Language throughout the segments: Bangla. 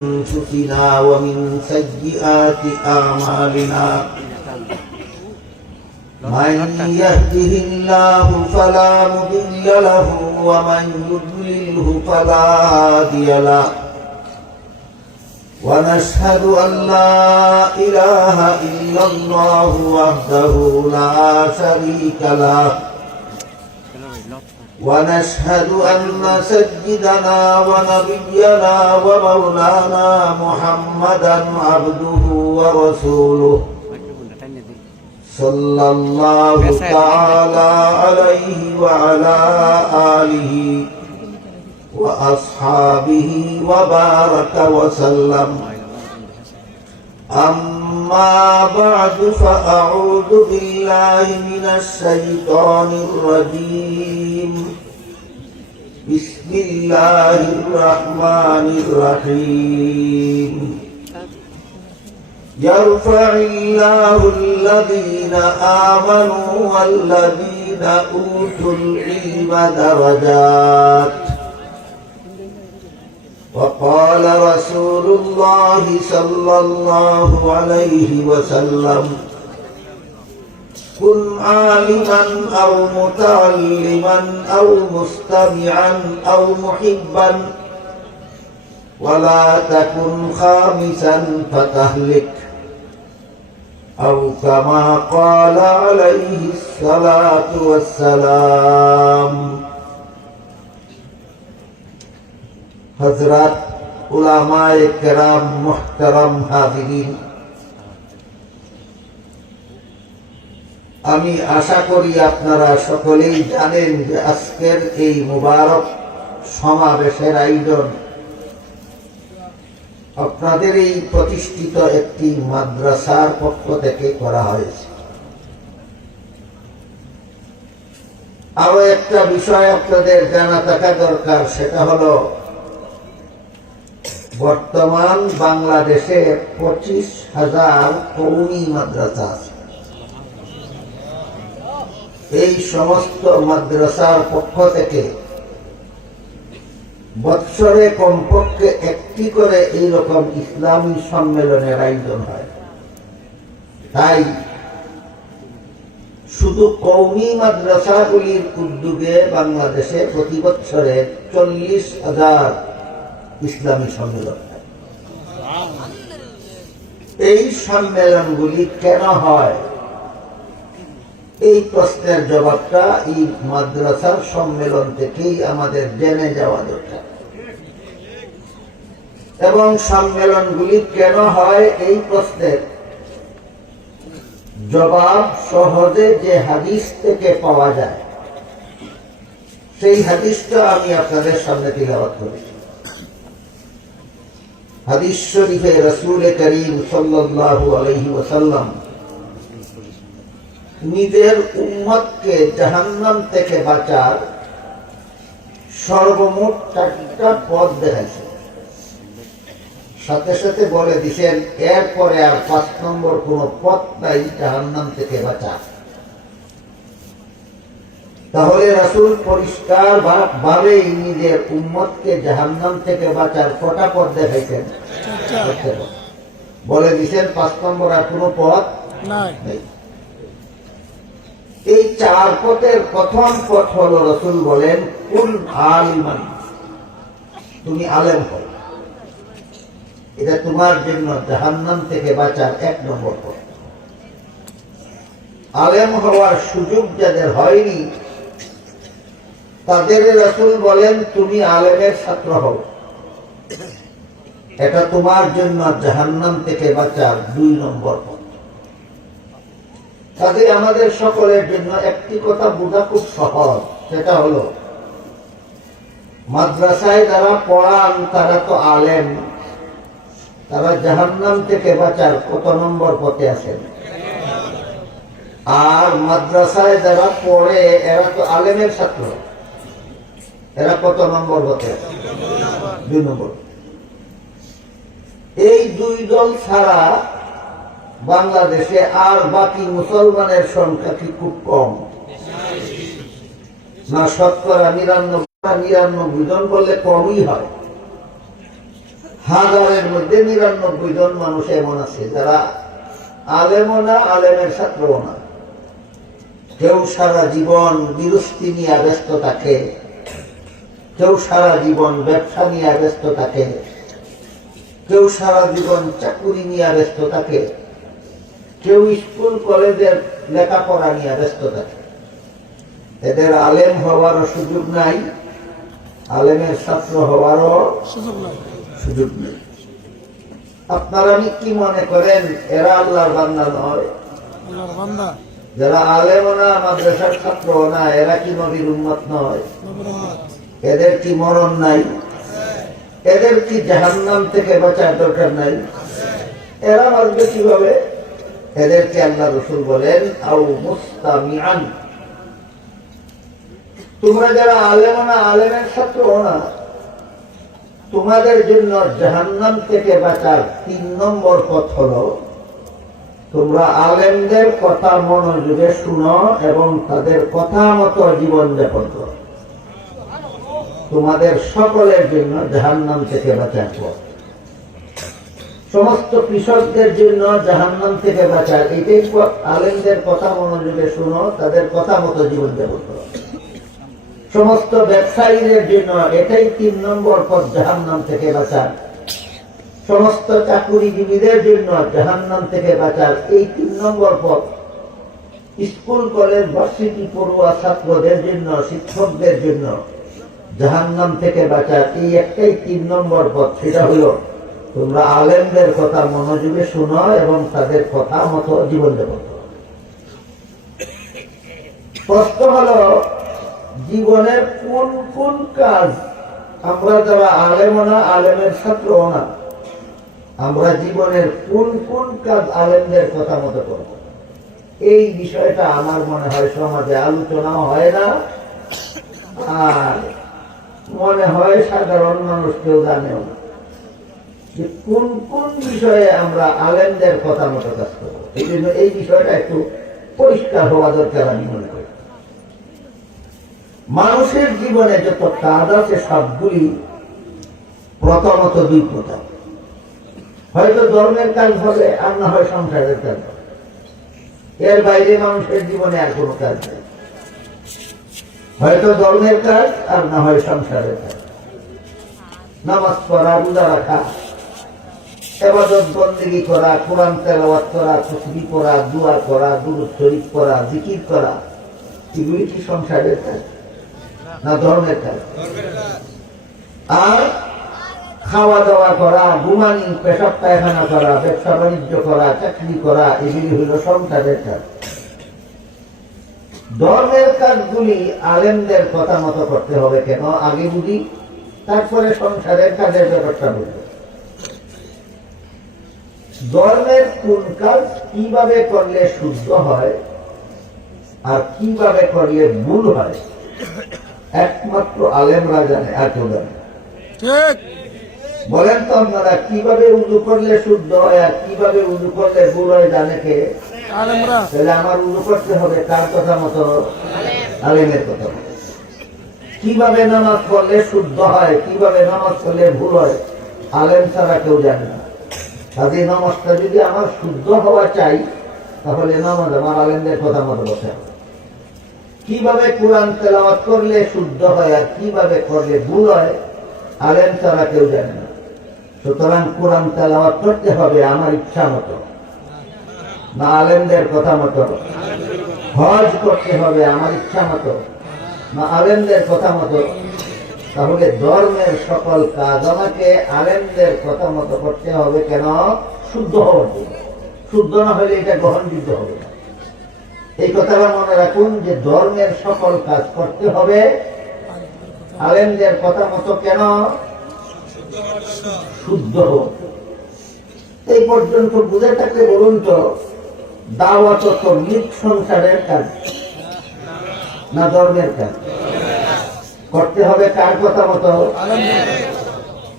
أنفسنا ومن سيئات أعمالنا من يهده الله فلا مضل له ومن يضلله فلا هادي له ونشهد أن لا إله إلا الله وحده لا شريك له ونشهد أن سيدنا ونبينا ومولانا محمدا عبده ورسوله صلى الله تعالى عليه وعلى آله وأصحابه وبارك وسلم. أما بعد فأعوذ بالله من الشيطان الرجيم. بسم الله الرحمن الرحيم. يرفع الله الذين آمنوا والذين أوتوا العلم درجات. وقال رسول الله صلى الله عليه وسلم: كن عالما أو متعلما أو مستمعا أو محبا ولا تكن خامسا فتهلك، أو كما قال عليه الصلاة والسلام. हजरत उलामाए किराम मुहतरम हाज़िरीन, আমি আশা করি আপনারা সকলেই জানেন যে আজকের এই মুবারক সমাবেশের আয়োজন আপনাদের এই প্রতিষ্ঠিত একটি মাদ্রাসার পক্ষ থেকে করা হয়েছে। আরো একটা বিষয় আপনাদের জানা থাকা দরকার, সেটা হলো বর্তমান বাংলাদেশে 25,000 কওমি মাদ্রাসা আছে। এই সমস্ত মাদ্রাসার পক্ষ থেকে বৎসরে কমপক্ষে একটি করে এইরকম ইসলামী সম্মেলনের আয়োজন হয়। তাই শুধু কওমি মাদ্রাসাগুলির উদ্যোগে বাংলাদেশে প্রতি বছরে 40,000 ইসলামী সম্মেলন। এই সম্মেলনগুলি কেন হয়, এই প্রশ্নের জবাবটা এই মাদ্রাসার সম্মেলন থেকেই আমাদের জেনে যাওয়া দরকার। এবং সম্মেলনগুলি কেন হয় এই প্রশ্নের জবাব সহজে যে হাদিস থেকে পাওয়া যায়, সেই হাদিসটা আমি আপনাদের সামনে তিলাওয়াত করেছি। হাদিস শরীফে রাসূল করিম সাল্লাল্লাহু আলাইহি ওয়াসাল্লাম নিজের উম্মতকে জাহান্নাম থেকে বাঁচার সর্বমোট 4টা পথ দেখাইছেন। সাথে সাথে বলে দিছেন এরপরে আর 5 নম্বর কোন পথ নাই জাহান্নাম থেকে বাঁচা। তাহলে রাসূল পরিষ্কার ভাবে নিজের উম্মতকে জাহান্নাম থেকে বাঁচার কটা পথ দেখাইছেন? বলে দিছেন 5 নম্বর আর কোন পথ নাই। এই 4 পথের প্রথম পথ হলো রাসূল বলেন কুন আলিমান, তুমি আলেম হও। এটা তোমার জন্য জাহান্নাম থেকে বাঁচার 1 নম্বর পথ। আলেম হওয়ার সুযোগ যাদের হয়নি তাদের রাসূল বলেন তুমি আলেমের ছাত্র হও, এটা তোমার জন্য জাহান্নাম থেকে বাঁচার 2 নম্বর পথ। তাদের আমাদের সকলের জন্য একটি কথা বোঝা খুব সহজ, সেটা হলো মাদ্রাসায় যারা পড়ান তারা তো আলেম, তারা জাহান্নাম থেকে বাঁচার কত নম্বর পথে আছেন? আর মাদ্রাসায় যারা পড়ে এরা তো আলেমের ছাত্র, এরা কত নম্বর পথে? 2 নম্বর। এই 2 দল ছাড়া বাংলাদেশে আর বাকি মুসলমানের সংখ্যা কি খুব কম না? শতকরা 99 জন বললে কমই হয়। হাজারের মধ্যে ৯৯ জন মানুষ এমন আছে যারা আলেমও না, আলেমের ছাত্রও না। কেউ সারা জীবন বিরস্তি নিয়ে ব্যস্ত থাকে, কেউ সারা জীবন ব্যবসা নিয়ে ব্যস্ত থাকে, কেউ সারা জীবন চাকুরি নিয়ে ব্যস্ত থাকে, কেউ স্কুল কলেজের লেখাপড়া নিয়ে ব্যস্ত থাকে। এদের আলেম হওয়ারও সুযোগ নাই, আলেমের ছাত্র হওয়ারও সুযোগ নেই। আপনারা আমি কি মনে করেন এরা আল্লাহর বান্দা নয়? যারা আলেম না, মাদ্রাসার ছাত্র না, এরা কি নবীর উম্মত নয়? এদের কি মরণ নাই? এদের কি জাহান্নাম থেকে বাঁচার দরকার নাই? এরা বাঁচবে কিভাবে? এদেরকে আল্লাহ রাসূল বলেন আও মুস্তামিআন। তোমরা যারা আলেম না, আলেমের ছাত্র না, তোমাদের জন্য জাহান্নাম থেকে বাঁচার ৩ নম্বর পথ হলো তোমরা আলেমদের কথা মনোযোগে শুনো এবং তাদের কথা মতো জীবন যাপন করো। তোমাদের সকলের জন্য জাহান্নাম থেকে বাঁচার পথ। সমস্ত কৃষকদের জন্য জাহান্নাম থেকে বাঁচার এটাই পথ, আলেমদের কথা মনোযোগে শুনো, তাদের কথা মতো জীবন যাপন করো। সমস্ত ব্যবসায়ীদের জন্য এটাই ৩ নম্বর পথ জাহান্নাম থেকে বাঁচার। সমস্ত চাকুরিজীবীদের জন্য জাহান্নাম থেকে বাঁচার এই ৩ নম্বর পথ। স্কুল কলেজ ভার্সিটি পড়ুয়া ছাত্রদের জন্য, শিক্ষকদের জন্য জাহান্নাম থেকে বাঁচার এই একটাই ৩ নম্বর পথ। সেটা হলো তোমরা আলেমদের কথা মনোযোগে শুনো এবং তাদের কথা মতো জীবনযাপন করো। প্রশ্ন হলো জীবনের কোন কোন কাজ আমরা যারা আলেম না, আলেমের ছাত্র না, আমরা জীবনের কোন কোন কাজ আলেমদের কথা মতো করব? এই বিষয়টা আমার মনে হয় সমাজে আলোচনা হয় না, আর মনে হয় সাধারণ মানুষ কেউ জানেও না যে কোন কোন বিষয়ে আমরা আলেমদের কথা মতো কাজ করব। এই জন্য এই বিষয়টা একটু পরিষ্কার হওয়া দরকার আমি মনে করি। মানুষের জীবনে যত কাজ আছে সবগুলি প্রথমত 2 প্রকার। হয়তো ধর্মের কাজ হবে, আর না হয় সংসারের কাজ হবে। এর বাইরে মানুষের জীবনে আর কোনো কাজ নেই। হয়তো ধর্মের কাজ, আর না হয় সংসারের কাজ। নামাজ পড়া, রোজা রাখা, ইবাদত বন্দেগী করা, কোরআন তেলাওয়াত করা, তাসবিহ পড়া, দোয়া করা, দুরূদ শরীফ পড়া, জিকির করা, এগুলি কি সংসারের কাজ না ধর্মের কাজ? আর খাওয়া দাওয়া করা, ঘুমানি, পেশাব পায়খানা করা, ব্যবসা বাণিজ্য করা, চাকরি করা, এগুলি হইল সংসারের কাজ। ধর্মের কাজগুলি আলেমদের কথা মতো করতে হবে। কেন? আগে বুঝি, তারপরে সংসারের কাজের ব্যাপারটা বুঝবে। ধর্মের কোন কাজ কিভাবে করলে শুদ্ধ হয় আর কিভাবে করলে ভুল হয় একমাত্র আলেমরা জানে, আর কেউ জানে। বলেন তো আপনারা, কিভাবে উজু করলে শুদ্ধ হয় আর কিভাবে উজু করলে ভুল হয় জানে কে? তাহলে আমার উজু করতে হবে কার কথা মতো? আলেমের কথা মতো। কিভাবে নামাজ পড়লে শুদ্ধ হয়, কিভাবে নামাজ পড়লে ভুল হয়, আলেম ছাড়া কেউ জানে না। কাজে নামাজটা যদি আমার শুদ্ধ হওয়া চাই, তাহলে নামাজ আমার আলেমদের কথা মতো বসে হবে। কিভাবে কোরআন তেলাওয়াত করলে শুদ্ধ হয় আর কিভাবে করলে ভুল হয়, আলেম ছাড়া কেউ জানে না। সুতরাং কোরআন তেলাওয়াত করতে হবে আমার ইচ্ছা মতো, না আলেমদের কথা মতো। হজ করতে হবে আমার ইচ্ছা মতো, না আলেমদের কথা মতো। তাহলে ধর্মের সকল কাজ আমাকে আলেমদের কথা মতো করতে হবে। কেন? শুদ্ধ হওয়ার জন্য। শুদ্ধ না হলে এটা গ্রহণযোগ্য হবে না। এই কথাটা মনে রাখুন যে ধর্মের সকল কাজ করতে হবে আলেমদের কথা মতো। কেন? শুদ্ধ হওয়ার। এই পর্যন্ত বুঝে থাকলে বলুন তো, দাওয়াত তাবলীগ সংসারের কাজ না ধর্মের কাজ? করতে হবে কার কথা মতো?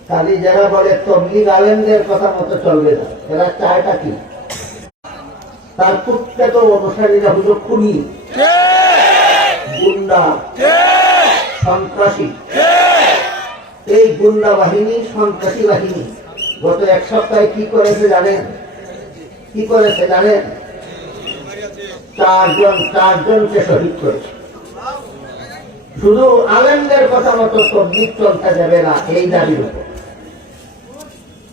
কাজী যারা বলে তাবলীগ আলেমদের কথা মতো চলবে না, এরা চায়টা কি? তার প্রত্যেক অনুসারীরা হলো খুনি, গুন্ডা, সন্ত্রাসী। এই গুন্ডা বাহিনী, সন্ত্রাসী বাহিনী গত এক সপ্তাহে কি করেছে জানেন? কি করেছে জানেন? চারজনকে শহীদ করেছে। শুধু আলেমদের কথা মতো তবলিগ চলতে যাবে না, এই দাবির উপর।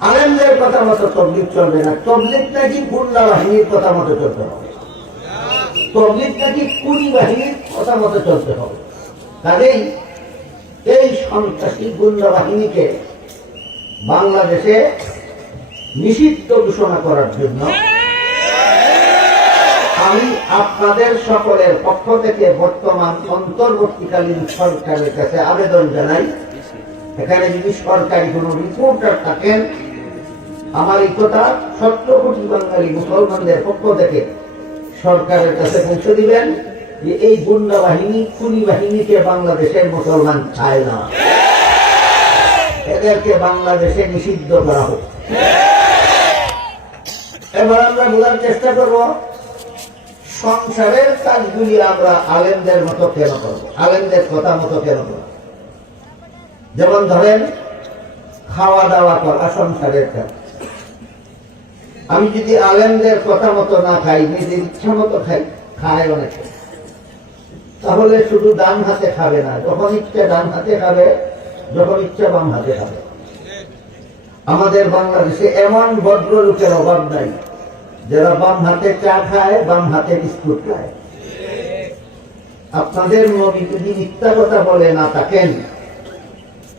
আলেমদের কথা মতো তবলিগ চলবে না। তবলিগ নাকি গুন্ডা বাহিনীর কথা মতো চলতে হবে, তবলিগ নাকি কুড়ি বাহিনীর কথা মতো চলতে হবে। কাজেই এই সন্ত্রাসী গুন্ডা বাহিনীকে বাংলাদেশে নিষিদ্ধ ঘোষণা করার জন্য আমি আপনাদের সকলের পক্ষ থেকে বর্তমান অন্তর্বর্তীকালীন সরকারের কাছে আবেদন জানাই, এখানে যদি সরকারি কোন রিপোর্টার থাকেন, আমার এই কথা 17 কোটি বাঙালি মুসলমানদের পক্ষ থেকে সরকারের কাছে পৌঁছে দিবেন যে এই গুন্ডা বাহিনী, খুনি বাহিনীকে বাংলাদেশের মুসলমান চায় না, এদেরকে বাংলাদেশে নিষিদ্ধ করা হোক। এবার আমরা বোঝার চেষ্টা করব সংসারের কাজগুলি আমরা আলেমদের মতো কেন করব, আলেমদের কথা মতো কেন করব। যেমন ধরেন খাওয়া দাওয়া করা সংসারের কাজ। আমি যদি আলেমদের কথা মতো না খাই, নিজের ইচ্ছা মতো খাই, খায় অনেকে, তাহলে শুধু ডান হাতে খাবে না, যখন ইচ্ছা ডান হাতে খাবে, যখন ইচ্ছা বাম হাতে খাবে। আমাদের বাংলাদেশে এমন ভদ্রলোকের অভাব নাই যারা বাম হাতে চা খায়, বাম হাতে বিস্কুট খায়। আপনাদের নবী যদি মিথ্যা কথা বলে না থাকেন,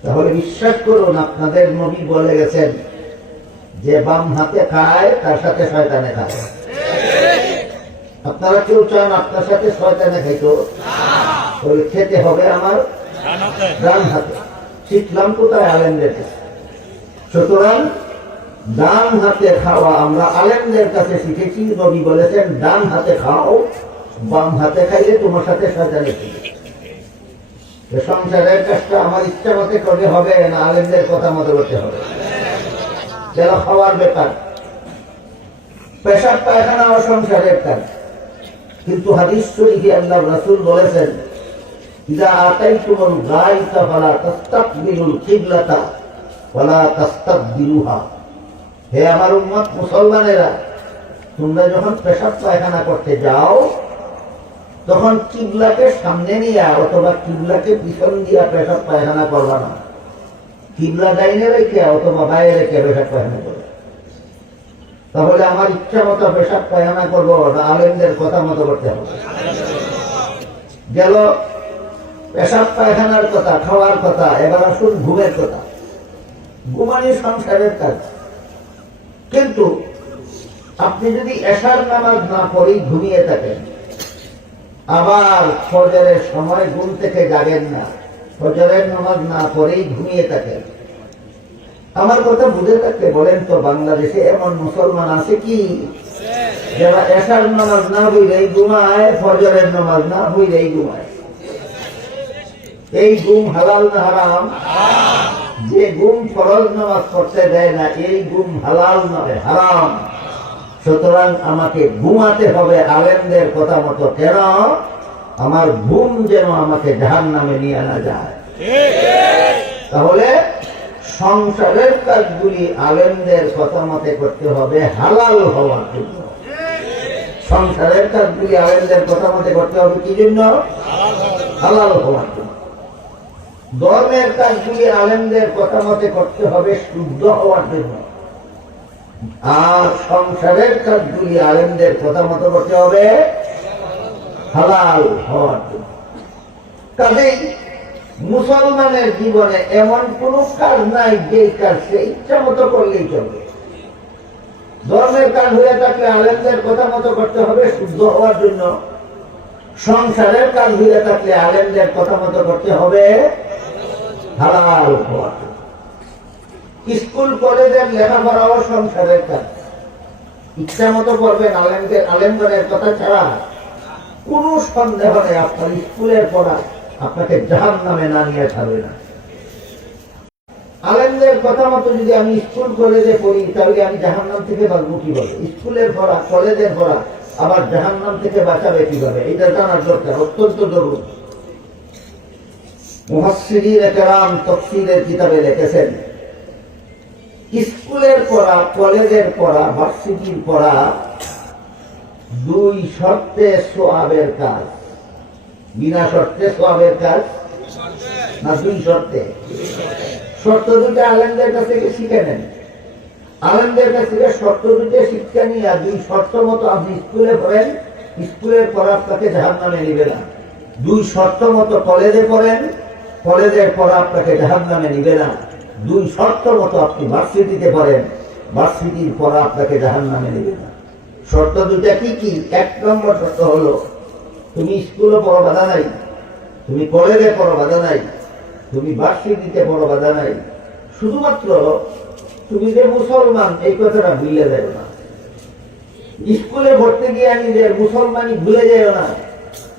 তাহলে বিশ্বাস করুন আপনাদের নবী বলে গেছেন যে বাম হাতে খায় তার সাথে শয়তানে খায়। আপনারা কেউ চান আপনার সাথে শয়তানে খাইতো? তাহলে খেতে হবে আমার ডান হাতে। শিখলাম কোথায়? আলেমদের কাছে। সুতরাং ডান হাতে খাওয়া আমরা আলেমদের কাছে শিখেছি। নবী বলেছেন ডান হাতে খাও, বাম হাতে খাইলে তোমার সাথে শয়তানে খাবে। সংসারের কাজটা আমার ইচ্ছা মতে করলে হবে না, আলেমদের কথা মতো করতে হবে। যেন খাওয়ার ব্যাপার, পেশাব পায়খানা ও সংসারের কাজ। কিন্তু হাদিস শরীফে আল্লাহর রাসূল বলেছেন, ইযা আতাইতুমুল গায়তা ফালা তাস্তাকবিলুল কিবলাতা ওয়ালা তাস্তাকবিলুহা। হে আমার উম্মত মুসলমানেরা, তোমরা যখন পেশাব পায়খানা করতে যাও, তখন কিবলাকে সামনে নিয়ে অথবা কিবলাকে পিছন দিয়া পেশাব পায়খানা করবা না। কিবলা ডাইনে রেখে অথবা বাইরে রেখে পেশাব পায়খানা করবে। তাহলে আমার ইচ্ছা মতো পেশাব পায়খানা করবো না, আলেমদের কথা মতো করতে হবে। গেল পেশাব পায়খানার কথা, খাওয়ার কথা। এবার আসুন ঘুমের কথা। ঘুমানি সংসারের কাজ। কিন্তু আপনি যদি এশার নামাজ না পড়েই ঘুমিয়ে থাকেন, আবার ফজরের সময় ঘুম থেকে জাগেন না, ফজরের নামাজ না পড়েই ঘুমিয়ে থাকেন, আমার কথা বুঝে থাকতে বলেন তো বাংলাদেশে এমন মুসলমান আছে কি যারা এশার নামাজ না হইলেই ঘুমায়, ফজরের নামাজ না হইলেই ঘুমায়? এই ঘুম হালাল না হারাম? যে ঘুম ফরজ নামাজ পড়তে দেয় না, এই ঘুম হালাল নয়, হারাম। সুতরাং আমাকে ঘুমাতে হবে আলেমদের কথা মতো। কেন? আমার ঘুম যেন আমাকে জাহান্নামে নিয়ে না যায়। তাহলে সংসারের কাজগুলি আলেমদের কথা মতে করতে হবে হালাল হওয়ার জন্য। সংসারের কাজগুলি আলেমদের কথা মতে করতে হবে কি জন্য? হালাল হওয়ার জন্য। ধর্মের কাজগুলি আলেমদের কথা মতে করতে হবে শুদ্ধ হওয়ার জন্য। আর সংসারের কাজগুলি আলেমদের কথা মতো করতে হবে হালাল হওয়ার জন্য। কাজেই মুসলমানের জীবনে এমন কোন কাজ নাই যে কাজ সে ইচ্ছা মতো করলেই চলবে। ধর্মের কাজ হয়ে থাকলে আলেমদের কথা মতো করতে হবে শুদ্ধ হওয়ার জন্য। সংসারের কাজ হয়ে থাকলে আলেমদের কথা মতো করতে হবে হালাল হওয়ার জন্য। স্কুল কলেজের লেখাপড়াও সংসারের কাজ। ইচ্ছা মতো করবেন আলেমগণের কথা ছাড়া, কোন সন্দেহ নেই আপনার স্কুলের পড়া আপনাকে জাহান্নামে না নিয়ে ছাড়বে না। আলেমদের কথা মতো যদি আমি স্কুল কলেজে পড়ি, তাহলে আমি জাহান্নাম থেকে বাঁচবো কিভাবে? স্কুলের পড়া, কলেজের পড়া আবার জাহান্নাম থেকে বাঁচাবে কিভাবে? এটা জানার দরকার, অত্যন্ত জরুরি। মুফাসসিরিনে কেরাম তাফসীরের কিতাবে লিখেছেন, স্কুলের পড়া, কলেজের পড়া, ভার্সিটির পড়া দুই শর্তে সোয়াবের কাজ। বিনা শর্তে সোয়াবের কাজ না দুই শর্তে? শর্ত দুটো আলেমদের কাছ থেকে শিখে নেন। আলেমদের কাছ থেকে শর্ত দুটো শিক্ষা নিয়ে দুই শর্ত মতো আপনি স্কুলে পড়েন, স্কুলের পড়া আপনাকে জাহান্নামে নিবে না। দুই শর্ত মতো কলেজে পড়েন, কলেজের পড়া আপনাকে জাহান্নামে নিবে না। দুই শর্ত মতো আপনি ভার্সিটিতে পড়েন, ভার্সিটির পড়া আপনাকে জাহান্নামে নিবে না। শর্ত দুটা কি কি? এক নম্বর শর্ত হলো তুমি স্কুলে পড়ো বাধা নাই, তুমি কলেজে পড়ো বাধা নাই, তুমি ভার্সিটিতে পড়ো বাধা নাই, শুধুমাত্র তুমি যে মুসলমান এই কথাটা ভুলে যাও না। স্কুলে ভর্তি গিয়ে নিজের মুসলমানি ভুলে যাও না,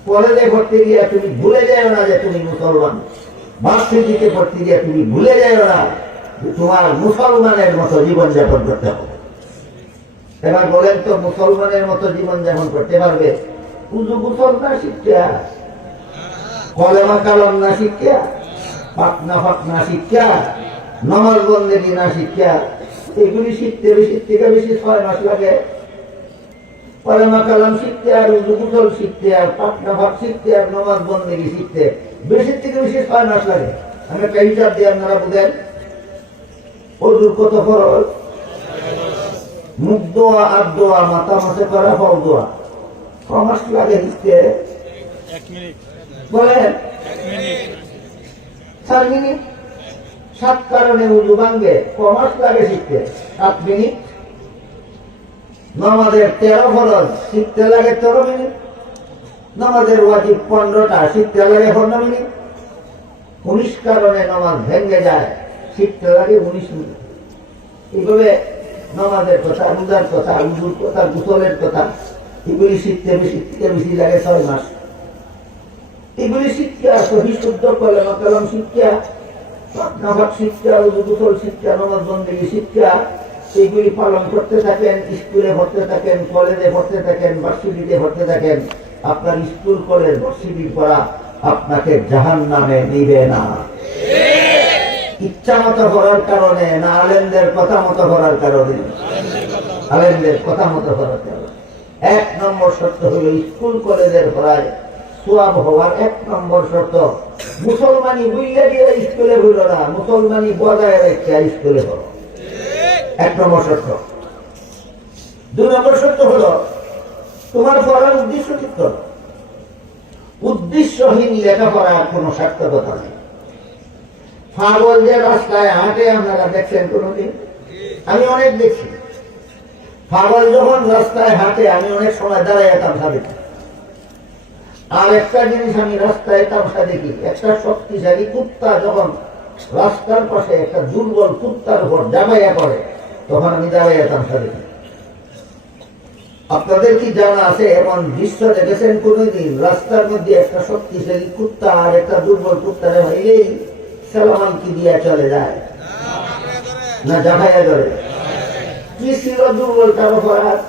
কলেজে ভর্তি গিয়ে তুমি ভুলে যাও না যে তুমি মুসলমান, ভার্সিটিতে ভর্তি গিয়ে তুমি ভুলে যাও না তোমার মুসলমানের মতো জীবনযাপন করতে হবে। এবার বলেন তো, মুসলমানের মতো জীবনযাপন করতে পারবে? উজু গোসল না শিক্ষা, কলেমা কালাম না শিক্ষা, পাটনা ফাটনা শিক্ষা, নামাজ বন্দেগী না শিক্ষা, এগুলি শিখতে বেশি থেকে বেশি 6 মাস লাগে। কলেমা কালাম শিখতে আর উজু গোসল শিখতে আর পাটনা ফাট শিখতে আর নামাজ বন্দেগী শিখতে বেশি থেকে বেশি 6 মাস লাগে। আমি একটা হিসাব দিয়ে আপনারা বুঝেন, অজুর কত ফরজ? মুখ দোয়া, হাত দোয়া, মাথা মাসে করা, পাও দোয়া, 6 মাস লাগে শিখতে। বলেন 4 মিনিট। 7 কারণে উজু ভাঙ্গে, 6 মাস লাগে শিখতে, 7 মিনিট। নামাজের 13 ফরজ শিখতে লাগে 13 মিনিট। নামাজের ওয়াজিব 15টা শিখতে লাগে 15 মিনিট। 19 কারণে নামাজ ভেঙে যায়, শিখতে লাগে 19 মিনিট। এইভাবে নামাজের কথা, রোজার কথা, উজুর কথা, গোসলের কথা, এগুলি শিখতে বেশি থেকে বেশি লাগে 6 মাস। এগুলি শিক্ষা, সহি শুদ্ধ কলেমা কালাম শিক্ষা, নামাজ শিক্ষা, উজু গোসল শিক্ষা, নামাজ বন্দেগী শিক্ষা, এইগুলি পালন করতে থাকেন, স্কুলে ভরতে থাকেন, কলেজে ভরতে থাকেন, ভার্সিটিতে ভরতে থাকেন, আপনার স্কুল কলেজ ভার্সিটির পড়া আপনাকে জাহান্নামে নিবে না। ইচ্ছা মতো করার কারণে না, আলেমদের কথা মতো করার কারণে? আলেমদের কথা মতো করার কারণে। 1 নম্বর শর্ত হলো স্কুল কলেজের পড়ায় সোয়াব হওয়ার 1 নম্বর শর্ত মুসলমানি বুঝলে গিয়ে স্কুলে ভুলো না, মুসলমানি বজায় রেখে স্কুলে পড়ো। 1 নম্বর শর্ত। 2 নম্বর শর্ত হলো তোমার পড়ার উদ্দেশ্য ঠিক করো। উদ্দেশ্যহীন লেখাপড়ার কোন সার্থকতা নেই। পাগল যে রাস্তায় হাঁটে আপনারা দেখছেন কোনদিন? আমি অনেক দেখছি। পাগল যখন রাস্তায় হাঁটে আমি অনেক সময় দাঁড়ায় তামসা দেখি। আর একটা জিনিস আমি রাস্তায় তামসা দেখি, একটা শক্তিশালী কুত্তা যখন রাস্তার পাশে একটা দুর্বল কুত্তার উপর জামাইয়া করে তখন আমি দাঁড়ায় তামসা দেখি। আপনাদের কি জানা আছে এমন দৃশ্য দেখেছেন কোনদিন? রাস্তার মধ্যে একটা শক্তিশালী কুত্তা আর একটা দুর্বল কুত্তারে হইলেই সালাম কি দিয়া চলে যায় না জামাইয়া ধরে? কি ছিল দুর্বলটার অপরাধ?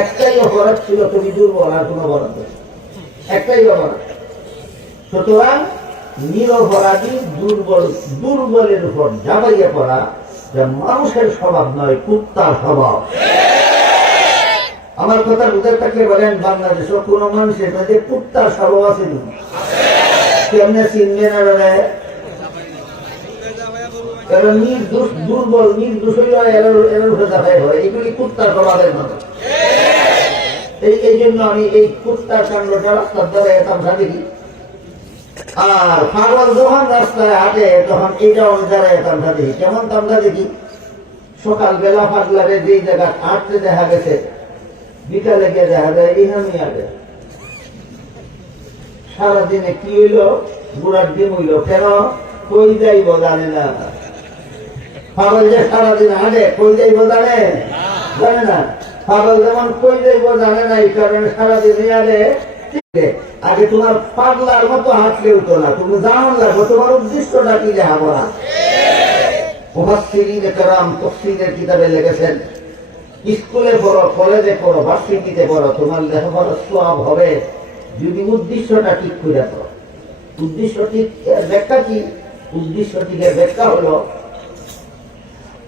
একটাই অপরাধ ছিল, তুমি দুর্বল, আর কোন অপরাধ নেই, একটাই অপরাধ। সুতরাং নিরপরাধী দুর্বলের উপর জামাইয়া পড়া মানুষের স্বভাব নয়, কুত্তার স্বভাব। আমার কথা বুঝে থাকলে বলেন, বাংলাদেশে কোন মানুষের মধ্যে কুত্তার স্বভাব আছে? কেমনে চিনবে না? নির্দোষ, দুর্বল, নির্দোষ হয়, এগুলি কুত্তার স্বভাবের মতো। এই জন্য আমি এই কুত্তার কাণ্ডটা রাস্তার দ্বারা তামসা দেখি। আর পাগল যখন রাস্তায় হাঁটে তখন এটা অনুসারে তামসা দেখি। কেমন তামসা দেখি? সকালবেলা পাগলারে যে জায়গা হাঁটতে দেখা গেছে, বিকালে গিয়ে দেখা যায় ইনামি আগে। সারাদিনে কি হইল? বুড়ার ডিম হইল। কেন? কই যাইব জানে না। পাগল যে সারাদিন হাঁটে কই যাইব জানে না। পাগল যেমন কই যাইব জানে না, এই কারণে সারাদিন হাঁটে। আগে তোমার পাগলার মতো হাঁটলে হতো না, তুমি জানো লাগবো তোমার উদ্দেশ্যটা কি লেখাপড়া। মুফাসসিরিনে কেরাম তাফসীরের কিতাবে লিখেছেন, স্কুলে পড়ো, কলেজে পড়ো, ভার্সিটিতে পড়ো, তোমার লেখাপড়ার সওয়াব হবে যদি উদ্দেশ্যটা ঠিক করে পড়ো। উদ্দেশ্য ঠিক ব্যাখ্যা কি? উদ্দেশ্য ঠিকের ব্যাখ্যা হলো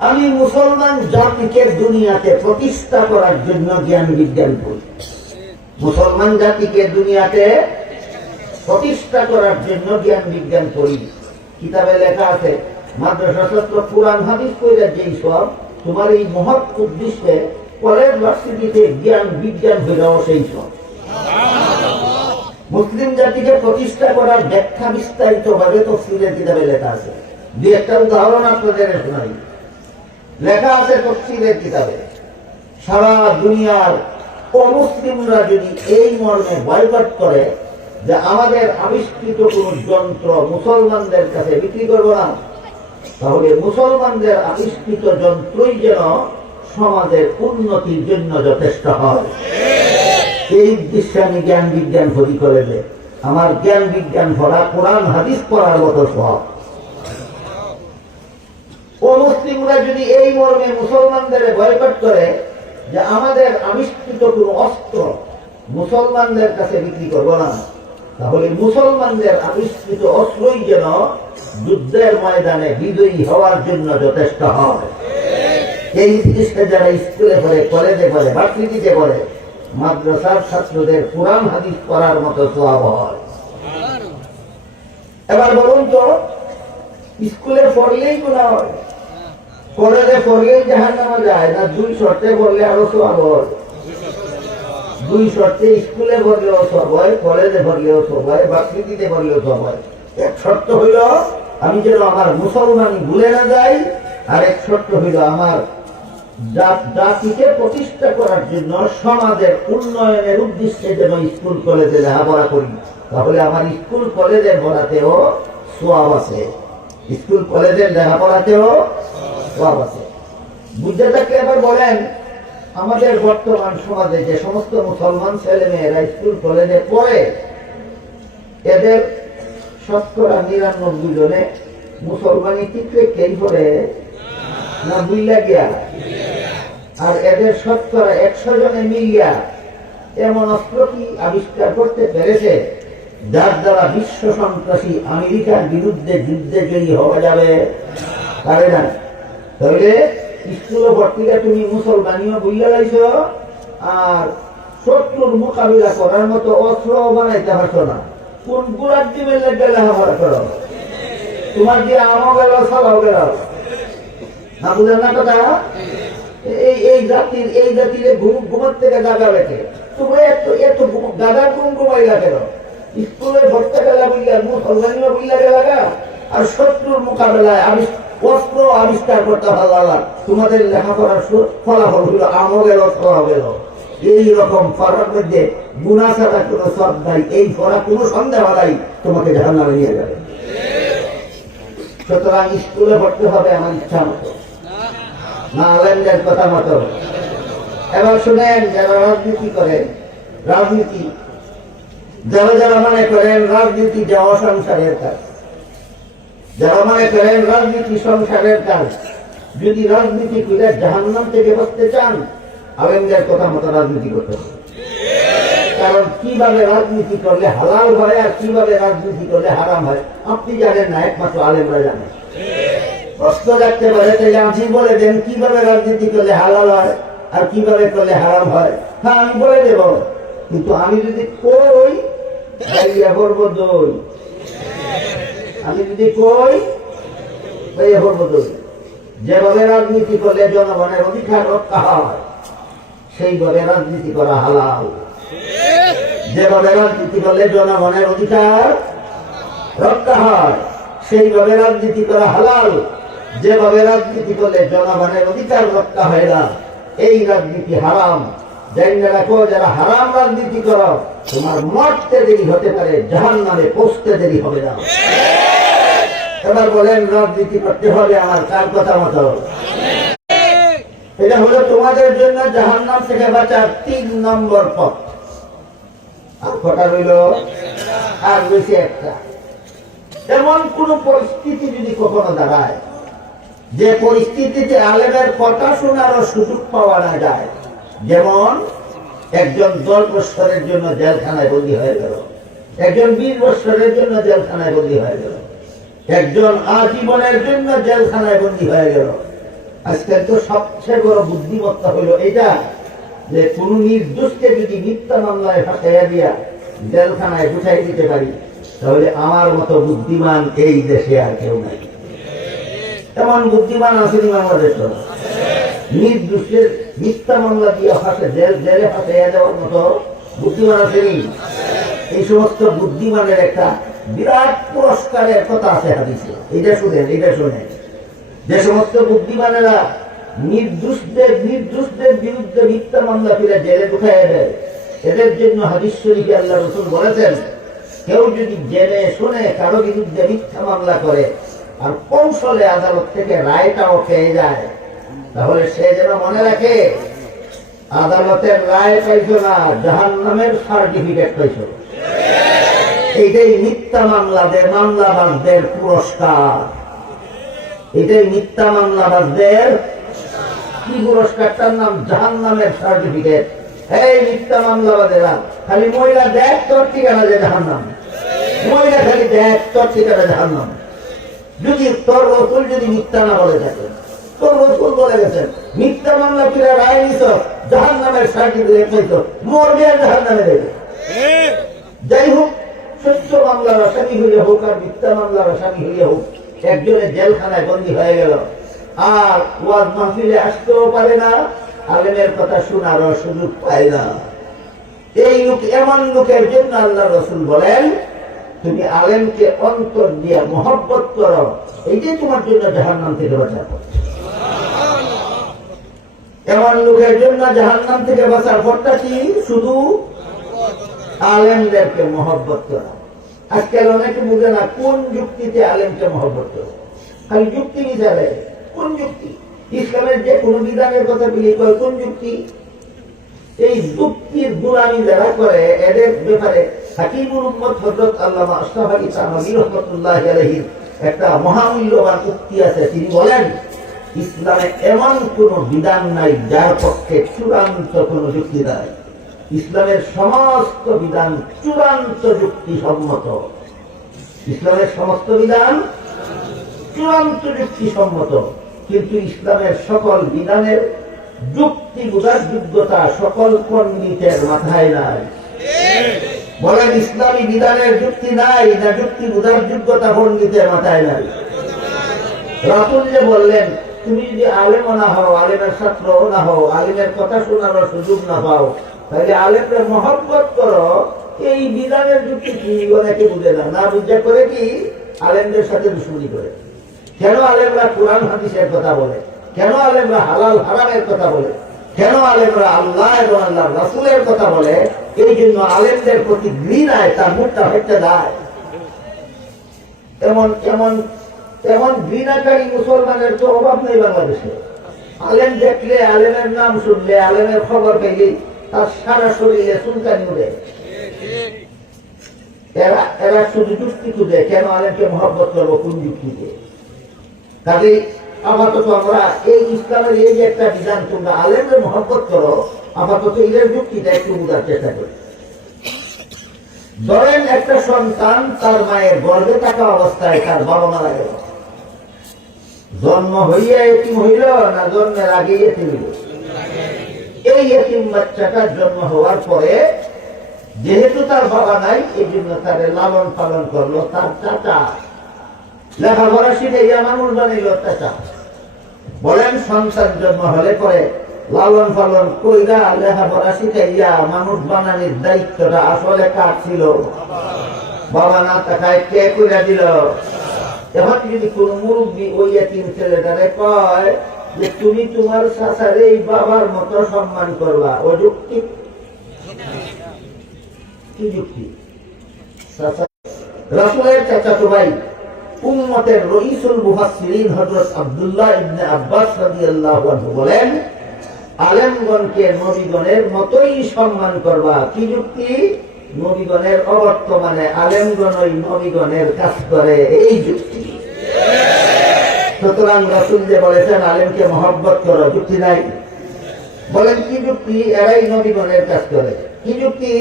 আমি মুসলমান জাতিকে দুনিয়াতে প্রতিষ্ঠা করার জন্য জ্ঞান বিজ্ঞান পড়ি। মুসলমান জাতিকে দুনিয়াতে প্রতিষ্ঠা করার জন্য জ্ঞান বিজ্ঞান পড়ি। কিতাবে লেখা আছে, মাদ্রাসা ছাত্র কোরআন হাদিস পড়ে যেই সব তোমার এই মহৎ উদ্দেশ্যে পরের ভার্সিটিতে জ্ঞান বিজ্ঞান হইলেও সেই সব। মুসলিম জাতিকে প্রতিষ্ঠা করার ব্যাখ্যা বিস্তারিত ভাবে তফসিলের কিতাবে লেখা আছে। দুই একটা উদাহরণ আপনাদের শোনাই। লেখা আছে তফসিলের কিতাবে, সারা দুনিয়ার অমুসলিমরা যদি এই মর্মে বয়কট করে যে আমাদের আবিষ্কৃত কোন যন্ত্র মুসলমানদের কাছে বিক্রি করবো না, তাহলে মুসলমানদের আবিষ্কৃত যন্ত্রই যেন সমাজের উন্নতির জন্য যথেষ্ট হয়। এই উদ্দেশ্যে আমি জ্ঞান বিজ্ঞান ভরি করে দে। আমার জ্ঞান বিজ্ঞান ভরা কোরআন হাদিস পড়ার মতো সব। ও মুসলিমরা যদি এই মর্মে মুসলমানদের বয়কট করে যে আমাদের আবিষ্কৃত কোন অস্ত্র মুসলমানদের কাছে বিক্রি করব না, তাহলে মুসলমানদের আবিষ্কৃত অস্ত্রই যেন যুদ্ধের ময়দানে বিজয়ী হওয়ার জন্য যথেষ্ট হয়। এই উদ্দেশ্যে যারা স্কুলে পড়ে, কলেজে পড়ে, ভার্সিটিতে পড়ে, মাদ্রাসার ছাত্রদের কোরআন হাদিস পড়ার মতো সওয়াব হয়। এবার বলুন তো, স্কুলে পড়লেই গুনাহ হয়, কলেজে পড়লেই জাহান্নামে যায় না? দুই শর্তে পড়লে আরো সওয়াব হয়। দুই শর্তে, স্কুলে পড়লেও সওয়াব হয়, কলেজে পড়লেও সওয়াব হয়, ভার্সিটিতে পড়লেও সওয়াব হয়। এক শর্ত হইল আমি যেন আমার মুসলমানি ভুলে না যাই, আর এক শর্ত হইল আমার জাতিকে প্রতিষ্ঠা করার জন্য সমাজের উন্নয়নের উদ্দেশ্যে যেন স্কুল কলেজে লেখাপড়া করি, তাহলে আমার স্কুল কলেজের পড়াতেও সওয়াব আছে। স্কুল কলেজের লেখাপড়াতেও সওয়াব আছে। বুঝতে থাকলে এবার বলেন, আমাদের বর্তমান সমাজে যে সমস্ত মুসলমান ছেলে মেয়েরা স্কুল কলেজে পড়ে, এদের ৯৯ জনে মুসলমানি টিকলে কেই পড়ে না বুইলা গিয়া, আর এদের ১০০ জনে মিলিয়া এমন অস্ত্র কি আবিষ্কার করতে পেরেছে যার দ্বারা বিশ্ব সন্ত্রাসী আমেরিকার বিরুদ্ধে যুদ্ধে জয়ী হওয়া যাবে? পারে না। তাহলে স্কুল ভর্তিটা তুমি মুসলমানিও বুইলা লাইছ, আর শত্রুর মোকাবিলা করার মতো অস্ত্র বানাইতে পারছো না। কোন গুলার দিবের লেগে লেখাপড়া করো? তোমার দিয়ে আমও গেল, সালাও গেল না। বুঝলেন না কথা? এই জাতির ঘুমার থেকে জাগা বেঁচে তুমি এত গাদার ঘুমাইলা কেন? স্কুলে ভর্তি গেলা বুঝলা, মুসলমানিও বুঝলা গেলা, আর শত্রুর মোকাবেলায় অস্ত্র আবিষ্কার করতে ভালো। তোমাদের লেখাপড়ার ফলাফল হইল আমও গেল, সালাও গেল। এইরকম ফরার মধ্যে গুনাহ ছাড়া কোনো সব নাই। এই ফরা কোনো সন্দেহ নাই তোমাকে জাহান্নামে নিয়ে যাবে। সুতরাং স্কুলে পড়তে হবে আমার ইচ্ছা মতো, না আলেমদের কথা মতো। এবার শুনেন, যারা রাজনীতি করেন, যারা মনে করেন রাজনীতি যাওয়া সংসারের কাজ, যারা মনে করেন রাজনীতি সংসারের কাজ, যদি রাজনীতি করে জাহান্নাম থেকে বাঁচতে চান, আলেমদের কথা মতো রাজনীতি করতে হবে। কারণ কিভাবে রাজনীতি করলে হালাল হয় আর কিভাবে রাজনীতি করলে হারাম হয় আপনি জানেন না, একমাত্র আলেমরা জানে। প্রশ্ন রাখতে পারে, তাহলে আপনি বলে দেন কিভাবে রাজনীতি করলে হালাল হয় আর কিভাবে করলে হারাম হয়। হ্যাঁ, আমি বলে দেব, কিন্তু আমি যদি কই ভাইয়া করবো দই, আমি যদি কই ভাইয়া করবো দই। যেভাবে রাজনীতি করলে জনগণের অধিকার রক্ষা হয় সেইভাবে রাজনীতি করা হালাল। যেভাবে রাজনীতি করলে জনগণের অধিকার রক্ষা হয় সেইভাবে রাজনীতি করা হালাল। যেভাবে রাজনীতি করলে জনগণের অধিকার রক্ষা হয় না, এই রাজনীতি হারাম। যারা হারাম রাজনীতি করো, তোমার মরতে দেরি হতে পারে, জাহান্নামে পৌঁছতে দেরি হবে না। এবার বলেন, রাজনীতি করতে হবে আমার কার কথা মতো? এটা হলো তোমাদের জন্য জাহান্নাম থেকে বাঁচার ৩ নম্বর পথ। আর কটা রইল? আর বেশি একটা। এমন কোন পরিস্থিতি যদি কখনো দাঁড়ায় যে পরিস্থিতিতে আলেমের কথা শোনারও সুযোগ পাওয়া না যায়, যেমন একজন 10 বছরের জন্য জেলখানায় বন্দী হয়ে গেল, একজন 20 বছরের জন্য জেলখানায় বন্দী হয়ে গেল, একজন আজীবনের জন্য জেলখানায় বন্দী হয়ে গেল, আজকাল তো সবচেয়ে বড় বুদ্ধিমত্তা হলো এটা যে কোন নির্দোষকে যদি মিথ্যা মামলায় ফাঁসাইয়া দিয়া জেলখানায় ঢুকাই দিতে পারি, তাহলে আমার মতো বুদ্ধিমান এই দেশে আর কেউ নাই। এমন বুদ্ধিমান আসেনি বাংলাদেশ। নির্দোষের মিথ্যা মামলা দিয়ে জেলে ফাঁসাইয়া দেওয়ার মতো বুদ্ধিমান আসেনি। এই সমস্ত বুদ্ধিমানের একটা বিরাট পুরস্কারের কথা আছে হাদিসে। এটা শুনেন, এটা শুনেন। যে সমস্ত বুদ্ধিমানেরা নির্দোষদের বিরুদ্ধে মিথ্যা মামলা ফিরে জেলে ঢুকাইয়া দেয়, এদের জন্য হাদিস শরীফে আল্লাহ রাসূল বলেছেন, কেউ যদি জেনে শুনে কারো বিরুদ্ধে মিথ্যা মামলা করে আর কৌশলে আদালত থেকে রায়টাও পেয়ে যায়, তাহলে সে যেন মনে রাখে আদালতের রায় পাইছো না, জাহান্নামের সার্টিফিকেট পাইছো। এইটাই মিথ্যা মামলাবাজদের পুরস্কার। এটাই মিথ্যা মামলাবাজদের কি পুরস্কারটার নাম? জাহান্নামের সার্টিফিকেট। এই মিথ্যা মামলাবাদেরা খালি মহিলা দেখ তোর ঠিকানা যে জাহান্নাম, মহিলা খালি দেখ তোর ঠিকানা জাহান্নাম। যদি তোর রসুল যদি মিথ্যা না বলে থাকে, তোর রসুল বলে গেছেন মিথ্যা মামলা ফিরে রায় নিছ, জাহান্নামের সার্টিফিকেট পাইছ, মরবে আর জাহান্নামে দেবে। যাই হোক, সত্য মামলার আসামি হইয়া হোক আর মিথ্যা মামলার আসামি হইয়া হোক, একজনের জেলখানায় বন্দী হয়ে গেল আর ওয়াজ মাহফিলে আসতেও পারে না, আলেমের কথা শোনারও সুযোগ পায় না। এই লোক, এমন লোকের জন্য আল্লাহ রাসূল বলেন, তুমি আলেমকে অন্তর দিয়া মহব্বত করো, এইটাই তোমার জন্য জাহান্নাম থেকে বাঁচার পথ। এমন লোকের জন্য জাহান্নাম থেকে বাঁচার পথটা কি? শুধু আলেমদেরকে মহব্বত করা। আজকাল অনেকে বুঝে না কোন যুক্তিতে আলেমকে মহব্বত করে, খালি যুক্তি বিচারে। কোন যুক্তি? ইসলামের যে কোন বিধানের কথা বলি কয় কোন যুক্তি? এই যুক্তির গোলামি যারা করে এদের ব্যাপারে হাকিমুল উম্মত হযরত আল্লামা আশরাফ আলী থানভী রাহমাতুল্লাহি আলাইহির একটা মহামূল্যবান উক্তি আছে। তিনি বলেন, ইসলামে এমন কোন বিধান নাই যার পক্ষে চূড়ান্ত কোন যুক্তি নাই। ইসলামের সমস্ত বিধান চূড়ান্ত যুক্তিসম্মত। ইসলামের সমস্ত বিধান চূড়ান্ত যুক্তিসম্মত, কিন্তু ইসলামের সকল বিধানের যুক্তি বোঝার যোগ্যতা সকল পণ্ডিতের মাথায় নাই। বলেন, ইসলামী বিধানের যুক্তি নাই না যুক্তি বোঝার যোগ্যতা পণ্ডিতের মাথায় নাই? রাসূল যে বললেন, তুমি যদি আলেম না হও, আলেমের ছাত্র না হও, আলেমের কথা শোনার সুযোগ না পাও, তাহলে আলেমকে মহব্বত করো, এই বিধানের যুক্তি কি অনেকে বুঝে না। না বুঝে করে কি আলেমদের সাথে দুশ্মনী করে। কেন আলেমরা কোরআন হাদিসের কথা বলে? কেন আলেমরা হালাল হারামের কথা বলে? কেন আলেমরা আল্লাহ এবং আল্লাহ রাসূলের কথা বলে? এই জন্য আলেমদের প্রতি ঘৃণায় তার মুখটা হত্যা দেয়। এমন ঘৃণাকারী মুসলমানের তো অভাব নেই বাংলাদেশে। আলেম দেখলে, আলেমের নাম শুনলে, আলেমের খবর পেলে তার সারা শরীরে চুলকানি উঠে। এরা শুধু যুক্তি খুঁজে, কেন আলেমকে মহব্বত করবো কোন যুক্তিতে? কাজেই আপাতত আমরা এই ইসলামের এই যে একটা বিধান, তোমরা আলেমকে মহব্বত করো, আপাতত এদের যুক্তিটা একটু বোঝার চেষ্টা করি। ধরেন একটা সন্তান তার মায়ের গর্ভে থাকা অবস্থায় তার বাবা মারা গেল। জন্ম হইয়া এতিম হইল না জন্মের আগে এতিম হইল? এই এতিম বাচ্চাটার জন্ম হওয়ার পরে যেহেতু তার বাবা নাই, এই জন্য তার লালন পালন করলো তার চাচা। লেখাপড়া শিখাইয়া মানুষ বানাইল চাচা। বলেন, সন্তান জন্ম হলে পরে লালন পালন কইরা লেখাপড়া শিখাইয়া মানুষ বানানোর দায়িত্বটা আসলে কার ছিল? বাবা না থাকায় কে করে দিল? এখন যদি কোন মুরব্বী ওই এতিম ছেলেটারে কয় যে তুমি তোমার চাচার এই বাবার মতো সম্মান করবা, ও যুক্তি? কি যুক্তি? রাসূলের চাচাতো ভাই উম্মতের রইসুল মুফাসসিরিন হযরত আব্দুল্লাহ ইবনে আব্বাস রাদিয়াল্লাহু আনহু বলেন, আলেমগণকে নবীগণের মতোই সম্মান করবা। কি যুক্তি? নবীগণের অবর্তমানে আলেমগণই নবীগণের কাজ করে, এই যুক্তি। সুতরাং রাসূল যে বলেছেন আলেমকে মহব্বত করো, যুক্তি নাই? বলেন কি যুক্তি? এরাই নবীগণের কাজ করে। কি যুক্তি?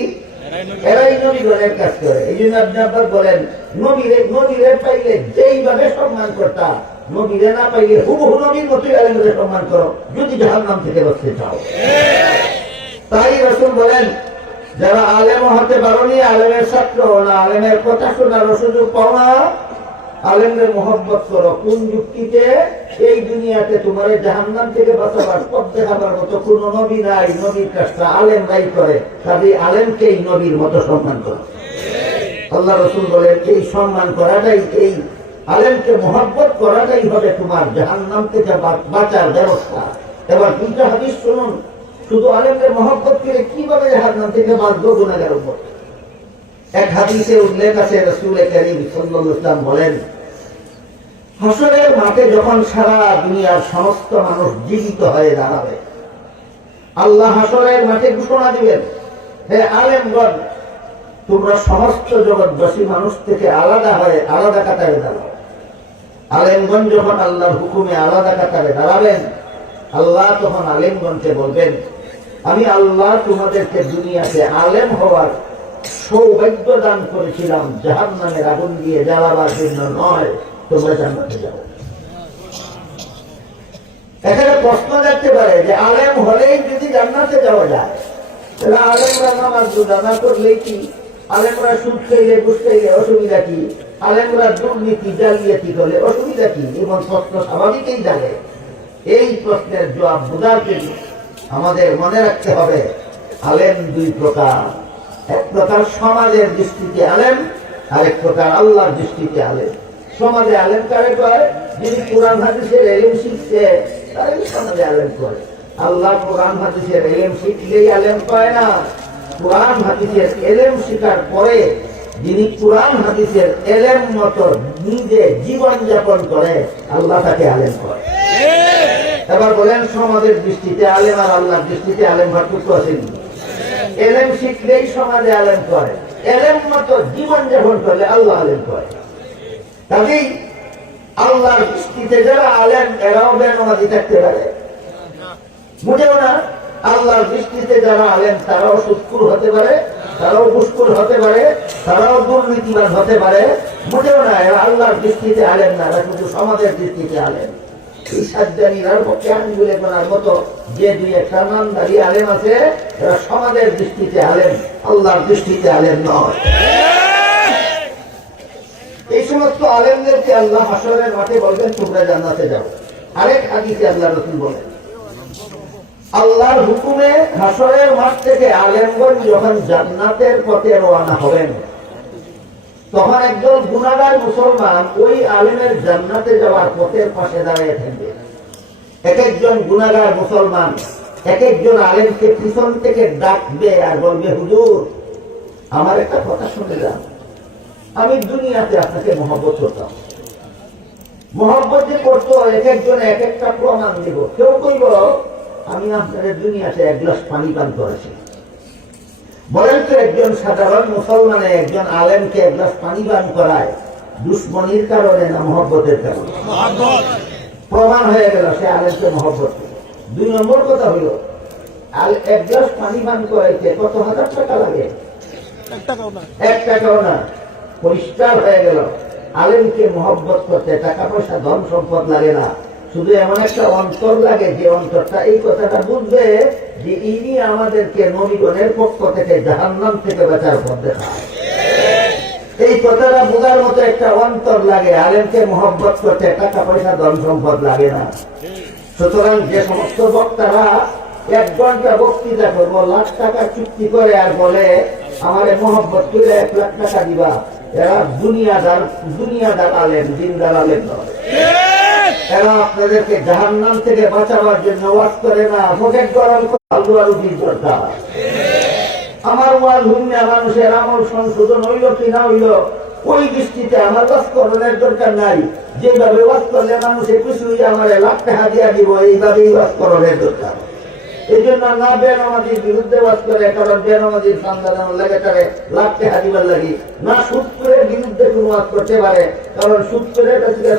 এরাই নবীগণের কাজ করে। এই জন্য আপনি আব্বাস বলেন, নবীরে পাইলে যেইভাবে সম্মান করতা নবীরে না পাইলে হুবহু নবীর মতোই আলেমদের সম্মান করো যদি জাহান্নাম থেকে বাঁচতে চাও। তাই রাসূল বলেন, যারা আলেম হতে পারোনি, আলেমের ছাত্র না, আলেমের কথা শোনার সুযোগ পাও না, আলেমদের মহব্বত করো। কোন যুক্তিতে? এই দুনিয়াতে তোমার জাহান্নাম থেকে বাঁচাবার পথ দেখাবার মতো কোন নবী নাই, নবীর কাজটা আলেমরাই করে, কাজে আলেমকেই নবীর মতো সম্মান করো। আল্লাহ রাসূল বলেন, এই সম্মান করাটাই, এই আলেমকে মহব্বত করাটাই হবে তোমার জাহান্নাম থেকে বাঁচার ব্যবস্থা। এবার দুইটা হাদিস শুনুন, শুধু আলেমদের মহব্বত করে কিভাবে জাহান্নাম থেকে বাঁচবো গুনাহের উপর। এক হাদিসে উল্লেখ আছে, রাসূল কারীম সাল্লাল্লাহু আলাইহি ওয়াসাল্লাম বলেন, হাসরের মাঠে যখন সারা দুনিয়ার সমস্ত মানুষ জীবিত হয়ে দাঁড়াবে, আল্লাহ হাসরের মাঠে ঘোষণা দিবেন, হে আলেমগণ, তোমরা সমস্ত জগৎবাসী মানুষ থেকে আলাদা হয়ে আলাদা কাতারে দাঁড়াও। আলেমগণ যখন আল্লাহর হুকুমে আলাদা কাতারে দাঁড়াবেন, আল্লাহ তখন আলেমগণকে বলবেন, আমি আল্লাহ তোমাদেরকে দুনিয়াতে আলেম হওয়ার সৌভাগ্য দান করেছিলাম, জাহান্নামের আগুন দিয়ে জ্বালাবার জন্য নয়, তোমরা জান্নাতে যাও। এখানে প্রশ্ন দেখতে পারে যে আলেম হলেই যদি জান্নাতে যাওয়া যায়, তাহলে আলেমরা নামাজ রোজা না করলেই কি, আলেমরা সুদ খাইলে ঘুষ খাইলে অসুবিধা কি, আলেমরা দুর্নীতি জালিয়াতি করলে অসুবিধা কি? এবং প্রশ্ন স্বাভাবিকই জানে। এই প্রশ্নের জবাব বোঝার জন্য আমাদের মনে রাখতে হবে, আলেম দুই প্রকার। এক প্রকার সমাজের দৃষ্টিতে আলেম, আরেক প্রকার আল্লাহর দৃষ্টিতে আলেম। সমাজে আলেম কারে কয়? যিনি কোরআন হাদিসের ইলম শিখছে তাই সমাজে আলেম করে। আল্লাহ কোরআন হাদিসের ইলম শিখলেই আলেম পায় না, কোরআন হাদিসের ইলম শিখার পরে যিনি কোরআন হাদিসের ইলম মতো নিজে জীবন যাপন করে, আল্লাহ তাকে আলেম করে। এবার বলেন, সমাজের দৃষ্টিতে আলেম আর আল্লাহর দৃষ্টিতে আলেম পার্থক্য আছে কি? এলেম শিখলেই সমাজে আলেম করে, এলেম মতো জীবন যাপন করলে আল্লাহ আলেম করে। কাজেই আল্লাহর দৃষ্টিতে যারা আলেম, এরাও বেনামাজি থাকতে পারে, বুঝেও না। আল্লাহর দৃষ্টিতে যারা আলেম, তারাও সুৎখোর হতে পারে, তারাও ঘুষখোর হতে পারে, তারাও দুর্নীতিবাদ হতে পারে, বুঝেও না। এরা আল্লাহর দৃষ্টিতে আলেম না, এরা শুধু সমাজের দৃষ্টিতে আলেম। এই সাজ্জানীরার পক্ষে আঙ্গুলে গোনার মতো যে দুই একটা নামধারী আলেম আছে, এরা সমাজের দৃষ্টিতে আলেম, আল্লাহর দৃষ্টিতে আলেম নয়। এই সমস্ত আলেমদেরকে আল্লাহ হাসরের মাঠে বলবেন, তোমরা জান্নাতে যাও। আরেক হাদিসে আল্লাহ রাসূল বলেন, আল্লাহর হুকুমে হাসরের মাঠ থেকে আলেমগণ যখন জান্নাতের পথে রওনা হবেন, তখন একজন গুনাহগার মুসলমান ওই আলেমের জান্নাতে যাওয়ার পথের পাশে দাঁড়িয়ে থাকবে। এক একজন গুনাহগার মুসলমান এক একজন আলেমকে পিছন থেকে ডাকবে আর বলবে, হুজুর, আমার একটা কথা শুনে যান, আমি দুনিয়াতে আপনাকে মহব্বত করতাম। মহব্বত যে করতো, এক একজন এক একটা প্রমাণ দিব। কেউ কইব, আমি আপনাদের দুনিয়াতে এক গ্লাস পানি পান করেছি। বলেন তো, একজন সাধারণ মুসলমানে একজন আলেমকে এক গ্লাস পানি পান করায় দুশ্মনির কারণে না মহব্বতের কারণে? প্রমাণ হয়ে গেল সে আলেমকে মহব্বত করে। দুই নম্বর কথা হইল, এক গ্লাস পানি পান করাইতে কত হাজার টাকা লাগে? এক টাকাও না। পরিষ্কার হয়ে গেল, আলেমকে মহব্বত করতে টাকা পয়সা ধন সম্পদ লাগে না, শুধু এমন একটা অন্তর লাগে, যে অন্তরটা এই কথাটা বুঝবে যে ইনি আমাদেরকে নবীগণের পক্ষ থেকে জাহান্নাম থেকে বাঁচার পথ দেখায়। এই কথাটা বোঝার মতো একটা অন্তর লাগে। আলেমকে মহব্বত করতে টাকা পয়সা ধন সম্পদ লাগে না। সুতরাং যে সমস্ত বক্তারা 1 ঘন্টা বক্তৃতা করবো, লাখ টাকা চুক্তি করে আর বলে আমার মহব্বত করে 1 লাখ টাকা দিবা, এরা দুনিয়াদার আলেম, দিনদার আলেম নয়। এরা আপনাদেরকে জাহান্নাম থেকে বাঁচাবার জন্য ওয়াজ করে না, পকেট গরম দরকার। আমার ওয়াজ হুন্না মানুষের আমল সংশোধন হইল কি না হইল, ওই দৃষ্টিতে আমার ওয়াজ করার দরকার নাই। যেভাবে ওয়াজ করলে মানুষের কিছু আমার লাখ টাকা দিয়া দিব, এইভাবেই ওয়াজ করার দরকার। এই জন্য না বেনামাজির বিরুদ্ধে ওয়াজ করে, কারণ বেনামাজির সন্ধান লাগে তারে লাখ টাকা দিবার লাগি, না সুদ করে বিরুদ্ধে কোন ওয়াজ করতে পারে, কারণ সুদ করে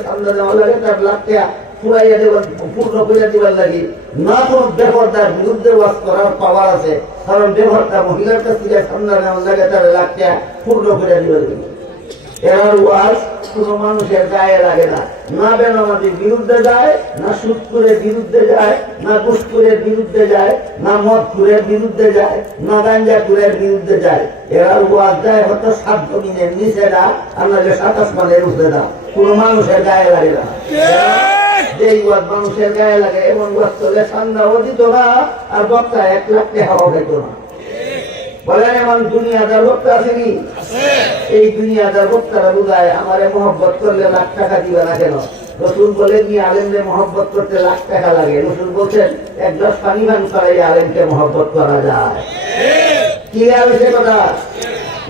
সন্ধান লাগে তার লাখ টাকা পুরাইয়া দেবার, পূর্ণ করে দিবার লাগি, না কোন বেপরদার বিরুদ্ধে ওয়াজ করার পাওয়ার আছে, কারণ বেপরদা মহিলার কাছ থেকে সন্ধান লাগে তার লাখ টাকা পূর্ণ করে দিবার লাগি। এরা ওয়াজ কোন মানুষের গায়ে লাগে না, না বেনামাজির বিরুদ্ধে যায়, না সুদখোরের বিরুদ্ধে যায়, না ঘুষখোরের বিরুদ্ধে যায়, না মদখোরের বিরুদ্ধে যায়, না গাঞ্জাখোরের বিরুদ্ধে যায়। এরা ওয়াজ যায় হয়তো 7 জমিনের নিচে না, আর নাহলে 7 আসমানের উপরে না, কোন মানুষের গায়ে লাগে না। যেই ওয়াজ মানুষের গায়ে লাগে এমন ওয়াজ চলে সান্দাও দিত না, আর বক্তা 1 লাখ টাকা হইত না। বলেন এমন দুনিয়াদার বক্তা আসেনি? এই দুনিয়াদার বক্তারা বুঝায় আমারে মহব্বত করলে লাখ টাকা দিবে না কেন? রসুল বলেন নি আলেমকে মহব্বত করতে লাখ টাকা লাগে। রসুল বলছেন 1 গ্লাস পানি পান করাই আলেমকে মহব্বত করা যায়। কি আছে কথা?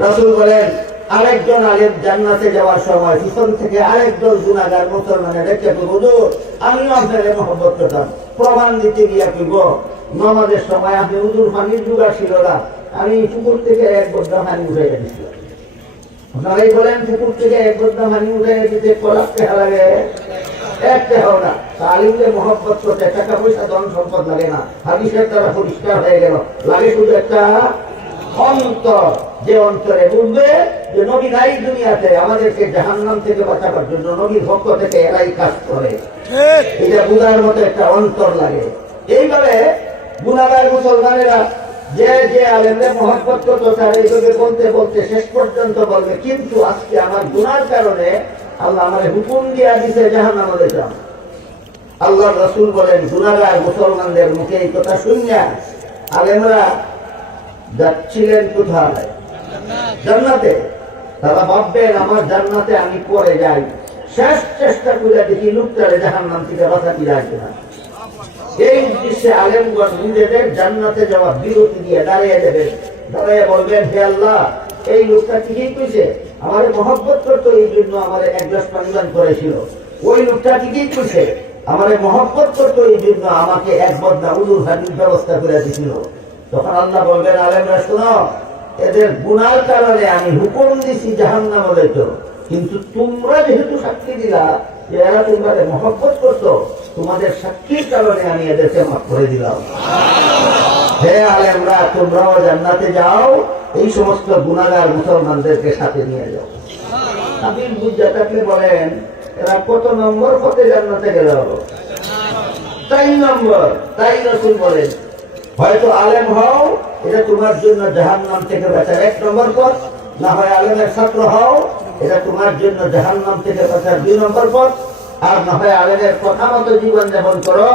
রসুল বলেন আরেকজন আলেম জান্নাতে যাওয়ার সময় পিছন থেকে আরেকজন গুনাহগার মুসলমানের রেখে হুজুর আমিও আপনাকে মহব্বত করতাম। প্রমাণ দিতে গিয়া কইব নামাজের সময় আপনি হুজুর পানির জোগাড় ছিল না, আমি পুকুর থেকে 1 বদ্দা পানি উঠে দিয়েছিলাম। আপনারাই বলেন পুকুর থেকে 1 বদ্দা পানি উঠে দিতে কলাপ টাকা লাগে? 1 টাকাও না। আলিমকে মহব্বত করতে টাকা পয়সা ধন সম্পদ লাগে না, হাদিসের দ্বারা পরিষ্কার হয়ে গেল। লাগে শুধু একটা অন্তর, যে অন্তরে বুঝবে যে নবী নাই দুনিয়াতে, আমাদেরকে জাহান্নাম থেকে বাঁচাবার জন্য নবীর পক্ষ থেকে এরাই কাজ করে, এটা বুঝার মতো একটা অন্তর লাগে। এইভাবে গুনাহগার মুসলমানেরা যে যে আলেমদের মহব্বত করতো তারা এইভাবে বলতে বলতে শেষ পর্যন্ত বলবে কিন্তু আজকে আমার গুনার কারণে আল্লাহ আমাদের হুকুম দিয়া দিছে জাহান্নামে যেতাম। আল্লাহ রাসূল বলেন গুনাহগার মুসলমানদের মুখে এই কথা শুনিয়া আলেমরা যাচ্ছিলেন কোথায়? জান্নাতে। তারা ভাববেন আমার জান্নাতে আমি পরে যাই, শেষ চেষ্টা করে দেখি লোকটারে জাহান্নাম থেকে বাঁচাতে যায় কিনা। এই উদ্দেশ্যে আলেমগণ নিজেদের জান্নাতে যাওয়া বিরতি দিয়ে দাঁড়িয়ে দেবেন, দাঁড়িয়ে বলবেন হে আল্লাহ এই লোকটা ঠিকই কইছে, আমারে মহব্বত করতো এই জন্য আমারে 1 গ্লাস পানি দান করেছিল। ওই লোকটা ঠিকই কইছে, আমারে মহব্বত করতো এই জন্য আমাকে 1 বদ্দা উজুর পানির ব্যবস্থা করে দিয়েছিল। তখন আল্লাহ বলবেন আলেমরা শোনো, এদের গুনার কারণে আমি হুকুম দিছি জাহান্নামে যেত, কিন্তু তোমরা যেহেতু সাক্ষী দিলা যে এরা তোমাদের মহব্বত করতো, তোমাদের সাক্ষীর কারণে আমি এদেরকে মাফ করে দিলাম। হে আলেমরা তোমরাও জান্নাতে যাও, এই সমস্ত গুনাহগার মুসলমানদেরকে সাথে নিয়ে যাও। কাবিল বুঝা থাকলে বলেন এরা কত নম্বর পথে জান্নাতে গেল? 4 নম্বর। তাই রাসূল বলেন হয়তো আলেম হও, এটা তোমার জন্য জাহান্নাম থেকে বাঁচার 1 নম্বর পথ, না হয় আলেমের ছাত্র হও, এটা তোমার জন্য জাহান্নাম থেকে বাঁচার 2 নম্বর পথ, আর না হয় আলেমের কথা মতো জীবন যাপন করো,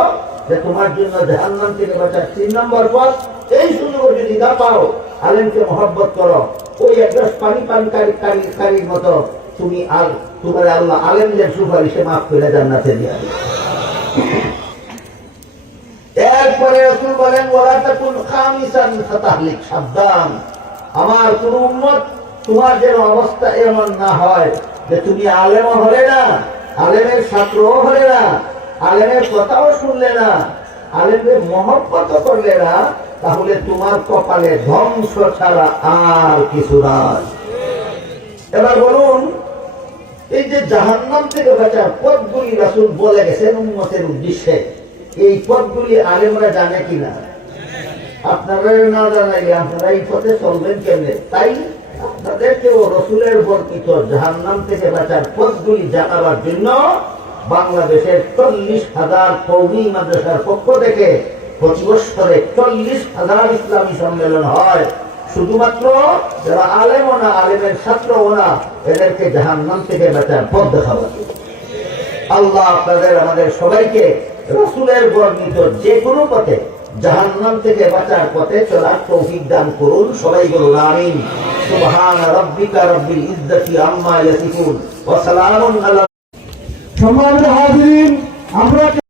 যে তোমার জন্য জাহান্নাম থেকে বাঁচার 3 নম্বর পথ। এই সুযোগ যদি না পাও, আলেমকে মহব্বত করো, ওই 1 গ্লাস পানি পানকারীর মতো তুমি আর তোমার আল্লাহ আলেমদের সুপারিশে মাফ করে জান্নাতে দিয়ে দিবে। এরপরে রাসূল বলেন ওয়ালা তাকুন খামিসান ফাতাহলিক, সাবধান আমার কোন উম্মত তোমার যেন অবস্থা এমন না হয় যে তুমি আলেমও হলে না, আলেমের ছাত্রও হলে না, আলেমের কথাও শুনলে না, আলেমদের মহব্বত করলে না, তাহলে তোমার কপালে ধ্বংস ছাড়া আর কিছু নাই। এবার বলুন এই যে জাহান্নাম থেকে বাঁচার পথগুলি রাসূল বলে গেছেন উম্মতের উদ্দেশ্যে, এই পথগুলি আলেমরা জানে কিনা? আপনারা না জানাইলে আপনারা এই পথে চলবেন কেমনে? তাই আপনাদেরকেও রসুলের বর্ণিত জাহান্নাম থেকে বাঁচার পথগুলি জানাবার জন্য বাংলাদেশের 40,000 কওমি মাদ্রাসার পক্ষ থেকে প্রতি বছরে 40,000 ইসলামী সম্মেলন হয়। শুধুমাত্র যারা আলেমও না, আলেমের ছাত্রও না, এদেরকে জাহান্নাম থেকে বাঁচার পথ দেখাবো। আল্লাহ আপনাদের আমাদের সবাইকে রাসূলের বর্ণিত যে কোনো পথে জাহান্নাম থেকে বাঁচার পথে চলার তৌফিক দান করুন। সবাই বলুন আমিন। সুবহান রাব্বিকা রাব্বিল ইজ্জাতি আম্মা ইয়াসিফুন ওয়া সালামুন আলা। সম্মানিত হাজিরিন, আমরা